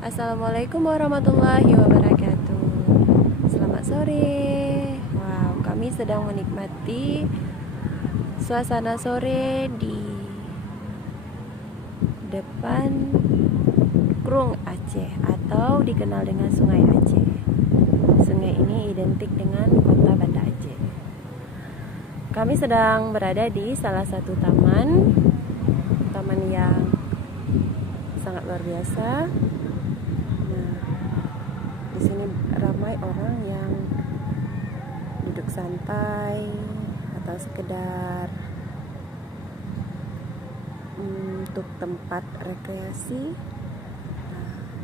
Assalamualaikum warahmatullahi wabarakatuh. Selamat sore. Wow, kami sedang menikmati suasana sore di depan Krung Aceh atau dikenal dengan Sungai Aceh. Sungai ini identik dengan kota Banda Aceh. Kami sedang berada di salah satu taman yang sangat luar biasa. Di sini ramai orang yang duduk santai atau sekedar untuk tempat rekreasi.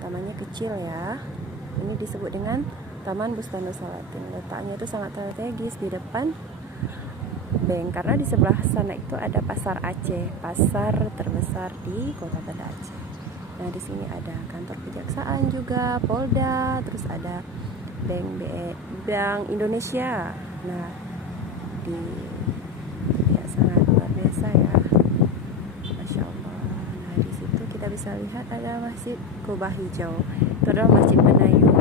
Tamannya kecil ya. Ini disebut dengan Taman Bustanu Salatin. Letaknya itu sangat strategis di depan bank karena di sebelah sana itu ada pasar Aceh, pasar terbesar di Kota Banda Aceh. Nah, di sini ada kantor kejaksaan juga, Polda, terus ada Bank Indonesia. Nah, sangat luar biasa ya, Masya Allah. Nah, di situ kita bisa lihat ada Masjid Kubah Hijau. Itu adalah Masjid Penayung.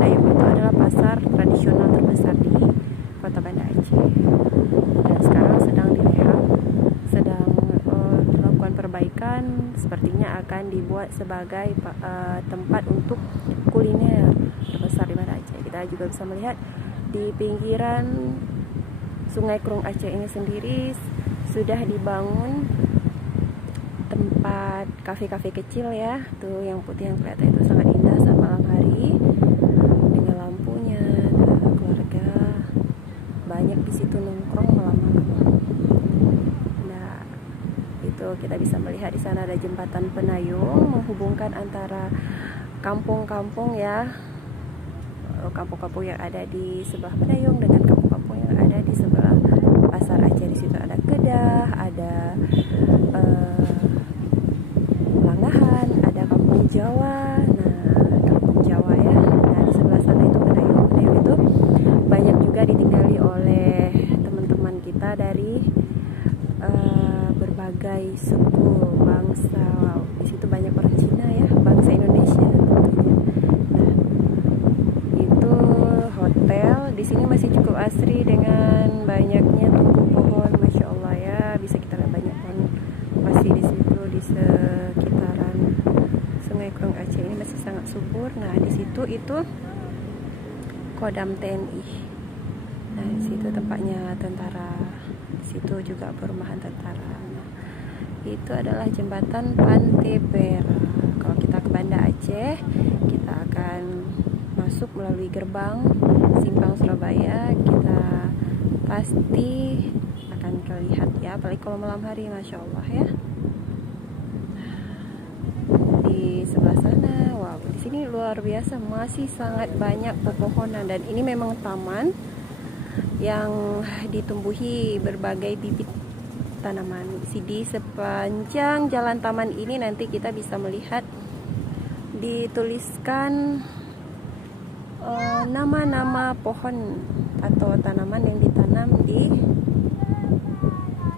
Penayung itu adalah pasar tradisional terbesar di Kota Banda Aceh. Dan sekarang sedang direhab, sedang dilakukan perbaikan. Sepertinya akan dibuat sebagai tempat untuk kuliner terbesar di Banda Aceh. Kita juga bisa melihat di pinggiran Sungai Krung Aceh ini sendiri sudah dibangun tempat kafe-kafe kecil ya. Tuh yang putih yang kelihatan itu sangat indah saat malam hari dengan lampunya. Nah, keluarga banyak di situ nongkrong malam-malam. Nah, itu kita bisa melihat di sana ada jembatan Penayung menghubungkan antara kampung-kampung ya, kampung-kampung yang ada di sebelah Penayung dengan kampung-kampung yang ada di sebelah pasar Aceh. Di situ ada Kedah, ada Langahan, ada kampung Jawa. Nah, kampung Jawa ya. Nah, di sebelah sana itu Penayung. Penayung itu banyak juga ditinggali oleh teman-teman kita dari berbagai suku bangsa. Wow, di situ banyak orang Cina ya, bangsa Indonesia tentunya. Nah, itu hotel. Di sini masih cukup asri dengan banyaknya tumbuh pohon, Masya Allah ya. Bisa kita lihat banyak pohon masih di situ di sekitaran Sungai Krung Aceh ini masih sangat subur. Nah, di situ itu Kodam TNI. Nah, di situ tempatnya tentara. Di situ juga perumahan tentara. Nah, itu adalah jembatan Pantebera. Kalau kita ke Banda Aceh, kita akan masuk melalui gerbang Simpang Surabaya. Kita pasti akan terlihat ya, apalagi kalau malam hari, Masya Allah ya. Di sebelah sana, wow, di sini luar biasa, masih sangat banyak pepohonan dan ini memang taman yang ditumbuhi berbagai bibit tanaman. Di sepanjang jalan taman ini nanti kita bisa melihat dituliskan nama-nama pohon atau tanaman yang ditanam di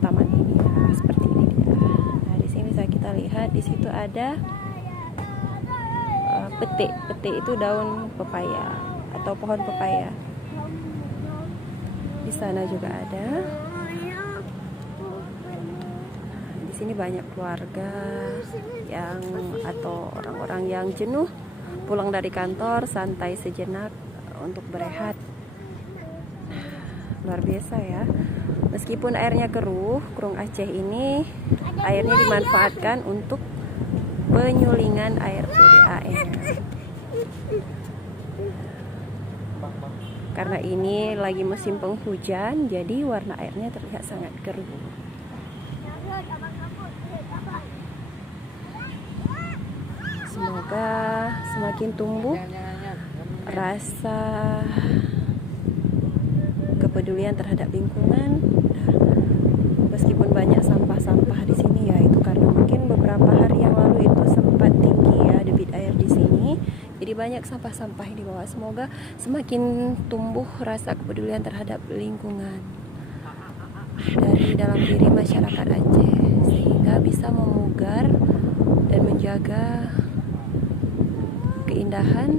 taman ini ya, seperti ini dia. Nah, di sini bisa kita lihat di situ ada petik. Petik itu daun pepaya atau pohon pepaya. Di sana juga ada. Di sini banyak keluarga yang atau orang-orang yang jenuh pulang dari kantor, santai sejenak untuk berehat. Luar biasa ya. Meskipun airnya keruh, Krung Aceh ini airnya dimanfaatkan untuk penyulingan air PDAM. Karena ini lagi musim penghujan, jadi warna airnya terlihat sangat keruh. Semoga semakin tumbuh rasa kepedulian terhadap lingkungan. Meskipun banyak sampah-sampah di sini ya, itu karena mungkin beberapa hari yang lalu itu sempat tinggi ya debit air di sini. Jadi banyak sampah-sampah di bawah. Semoga semakin tumbuh rasa kepedulian terhadap lingkungan dari dalam diri masyarakat Aceh sehingga bisa memugar dan menjaga keindahan